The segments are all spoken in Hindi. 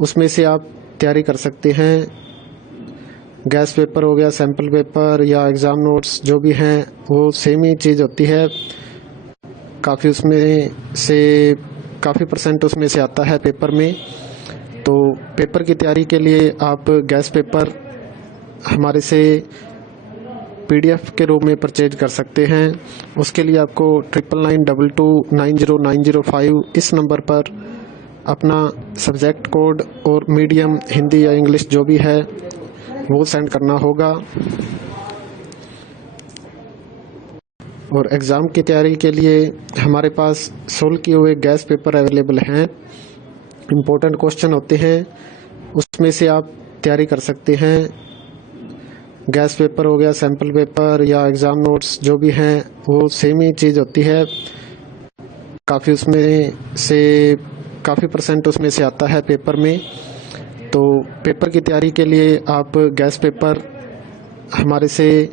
उसमें से आप तैयारी कर सकते हैं। गैस पेपर हो गया, सैम्पल पेपर या एग्ज़ाम नोट्स जो भी हैं वो सेम ही चीज़ होती है। काफ़ी उसमें से काफ़ी परसेंट उसमें से आता है पेपर में। तो पेपर की तैयारी के लिए आप गैस पेपर हमारे से पीडीएफ के रूप में परचेज कर सकते हैं। उसके लिए आपको 9992290905 इस नंबर पर अपना सब्जेक्ट कोड और मीडियम हिंदी या इंग्लिश जो भी है वो सेंड करना होगा। और एग्ज़ाम की तैयारी के लिए हमारे पास सोल्व किए हुए गैस पेपर अवेलेबल हैं। इम्पोर्टेंट क्वेश्चन होते हैं, उसमें से आप तैयारी कर सकते हैं। गैस पेपर हो गया, सैम्पल पेपर या एग्ज़ाम नोट्स जो भी हैं वो सेम ही चीज़ होती है। काफ़ी उसमें से काफ़ी परसेंट उसमें से आता है पेपर में। तो पेपर की तैयारी के लिए आप गैस पेपर हमारे से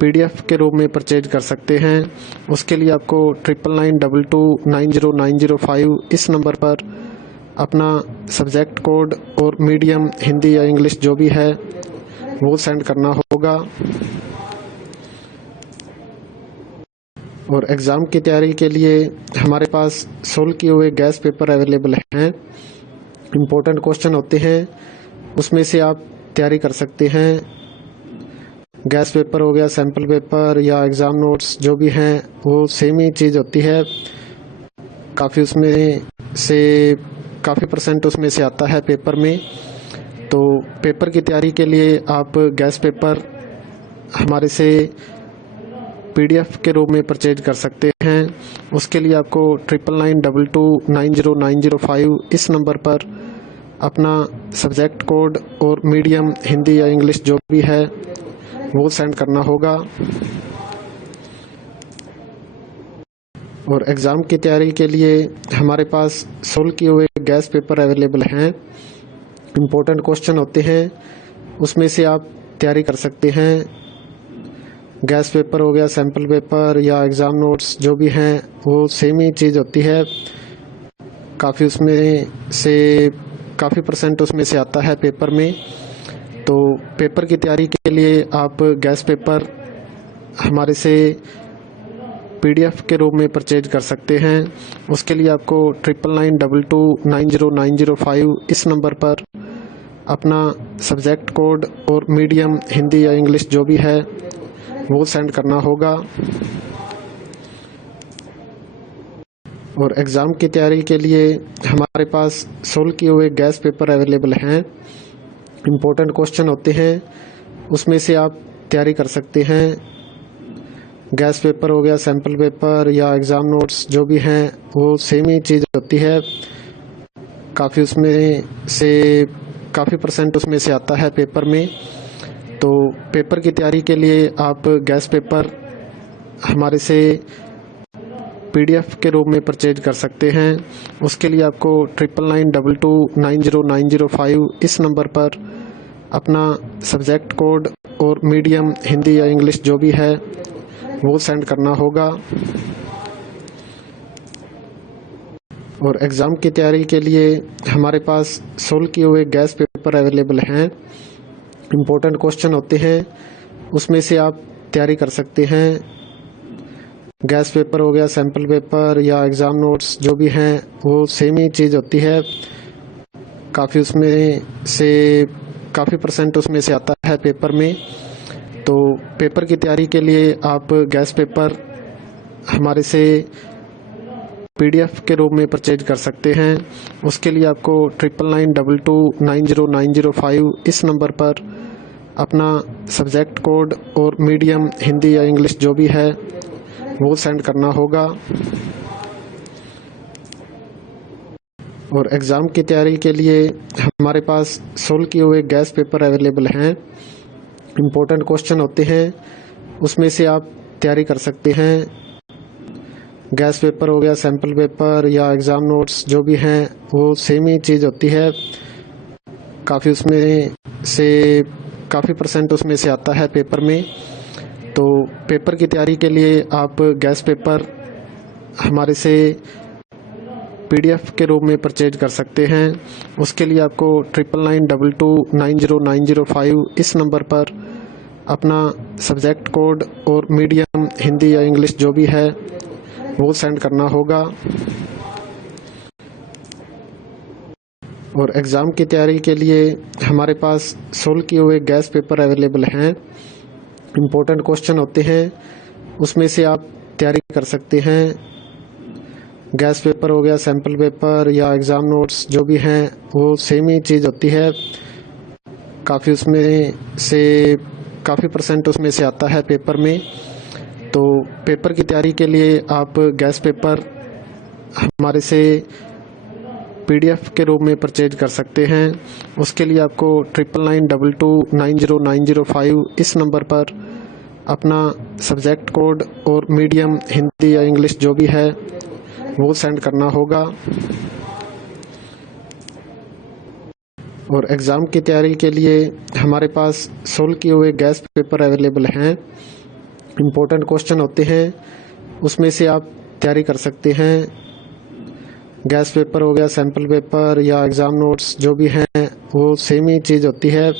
पीडीएफ के रूप में परचेज कर सकते हैं। उसके लिए आपको 9992290905 इस नंबर पर अपना सब्जेक्ट कोड और मीडियम हिंदी या इंग्लिश जो भी है वो सेंड करना होगा। और एग्ज़ाम की तैयारी के लिए हमारे पास सोल्व किए हुए गैस पेपर अवेलेबल हैं। इम्पोर्टेंट क्वेश्चन होते हैं, उसमें से आप तैयारी कर सकते हैं। गैस पेपर हो गया, सैम्पल पेपर या एग्ज़ाम नोट्स जो भी हैं वो सेम ही चीज़ होती है। काफ़ी उसमें से काफ़ी परसेंट उसमें से आता है पेपर में। तो पेपर की तैयारी के लिए आप गैस पेपर हमारे से पीडीएफ के रूप में परचेज कर सकते हैं। उसके लिए आपको 9992290905 इस नंबर पर अपना सब्जेक्ट कोड और मीडियम हिंदी या इंग्लिश जो भी है वो सेंड करना होगा। और एग्ज़ाम की तैयारी के लिए हमारे पास सोल्व किए हुए गैस पेपर अवेलेबल हैं। इम्पोर्टेंट क्वेश्चन होते हैं, उसमें से आप तैयारी कर सकते हैं। गैस पेपर हो गया, सैम्पल पेपर या एग्ज़ाम नोट्स जो भी हैं वो सेम ही चीज़ होती है। काफ़ी उसमें से काफ़ी परसेंट उसमें से आता है पेपर में। तो पेपर की तैयारी के लिए आप गैस पेपर हमारे से पीडीएफ के रूप में परचेज कर सकते हैं। उसके लिए आपको 9992290905 इस नंबर पर अपना सब्जेक्ट कोड और मीडियम हिंदी या इंग्लिश जो भी है वो सेंड करना होगा। और एग्ज़ाम की तैयारी के लिए हमारे पास सोल्व किए हुए गैस पेपर अवेलेबल हैं। इम्पोर्टेंट क्वेश्चन होते हैं, उसमें से आप तैयारी कर सकते हैं। गैस पेपर हो गया, सैम्पल पेपर या एग्ज़ाम नोट्स जो भी हैं वो सेम ही चीज़ होती है। काफ़ी उसमें से काफ़ी परसेंट उसमें से आता है पेपर में। तो पेपर की तैयारी के लिए आप गैस पेपर हमारे से पीडीएफ के रूप में परचेज कर सकते हैं। उसके लिए आपको 9992290905 इस नंबर पर अपना सब्जेक्ट कोड और मीडियम हिंदी या इंग्लिश जो भी है वो सेंड करना होगा। और एग्ज़ाम की तैयारी के लिए हमारे पास सोल्व किए हुए गैस पेपर अवेलेबल हैं। इम्पोर्टेंट क्वेश्चन होते हैं, उसमें से आप तैयारी कर सकते हैं। गैस पेपर हो गया, सैम्पल पेपर या एग्ज़ाम नोट्स जो भी हैं वो सेम ही चीज़ होती है। काफ़ी उसमें से काफ़ी परसेंट उसमें से आता है पेपर में। तो पेपर की तैयारी के लिए आप गैस पेपर हमारे से पीडीएफ के रूप में परचेज कर सकते हैं। उसके लिए आपको 9992290905 इस नंबर पर अपना सब्जेक्ट कोड और मीडियम हिंदी या इंग्लिश जो भी है वो सेंड करना होगा। और एग्ज़ाम की तैयारी के लिए हमारे पास सोल्व किए हुए गैस पेपर अवेलेबल हैं। इम्पोर्टेंट क्वेश्चन होते हैं, उसमें से आप तैयारी कर सकते हैं। गैस पेपर हो गया, सैम्पल पेपर या एग्ज़ाम नोट्स जो भी हैं वो सेम ही चीज़ होती है। काफ़ी उसमें से काफ़ी परसेंट उसमें से आता है पेपर में। तो पेपर की तैयारी के लिए आप गैस पेपर हमारे से PDF के रूप में परचेज कर सकते हैं। उसके लिए आपको 9992290905 इस नंबर पर अपना सब्जेक्ट कोड और मीडियम हिंदी या इंग्लिश जो भी है वो सेंड करना होगा। और एग्ज़ाम की तैयारी के लिए हमारे पास सोल्व किए हुए गैस पेपर अवेलेबल हैं। इम्पोर्टेंट क्वेश्चन होते हैं, उसमें से आप तैयारी कर सकते हैं। गैस पेपर हो गया, सैम्पल पेपर या एग्ज़ाम नोट्स जो भी हैं वो सेम ही चीज़ होती है। काफ़ी परसेंट उसमें से आता है पेपर में। तो पेपर की तैयारी के लिए आप गैस पेपर हमारे से PDF के रूप में परचेज कर सकते हैं। उसके लिए आपको 9992290905 इस नंबर पर अपना सब्जेक्ट कोड और मीडियम हिंदी या इंग्लिश जो भी है वो सेंड करना होगा। और एग्ज़ाम की तैयारी के लिए हमारे पास सोल्व किए हुए गैस पेपर अवेलेबल हैं। इम्पोर्टेंट क्वेश्चन होते हैं, उसमें से आप तैयारी कर सकते हैं। गैस पेपर हो गया, सैम्पल पेपर या एग्ज़ाम नोट्स जो भी हैं वो सेम ही चीज़ होती है।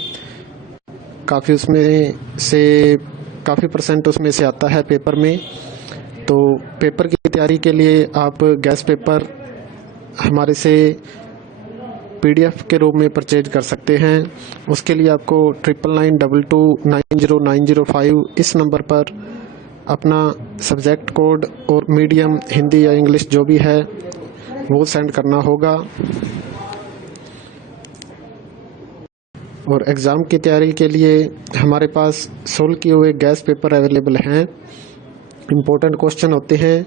काफ़ी परसेंट उसमें से आता है पेपर में। तो पेपर की तैयारी के लिए आप गैस पेपर हमारे से PDF के रूप में परचेज कर सकते हैं। उसके लिए आपको 9992290905 इस नंबर पर अपना सब्जेक्ट कोड और मीडियम हिंदी या इंग्लिश जो भी है वो सेंड करना होगा। और एग्ज़ाम की तैयारी के लिए हमारे पास सोल्व किए हुए गैस पेपर अवेलेबल हैं। इम्पोर्टेंट क्वेश्चन होते हैं,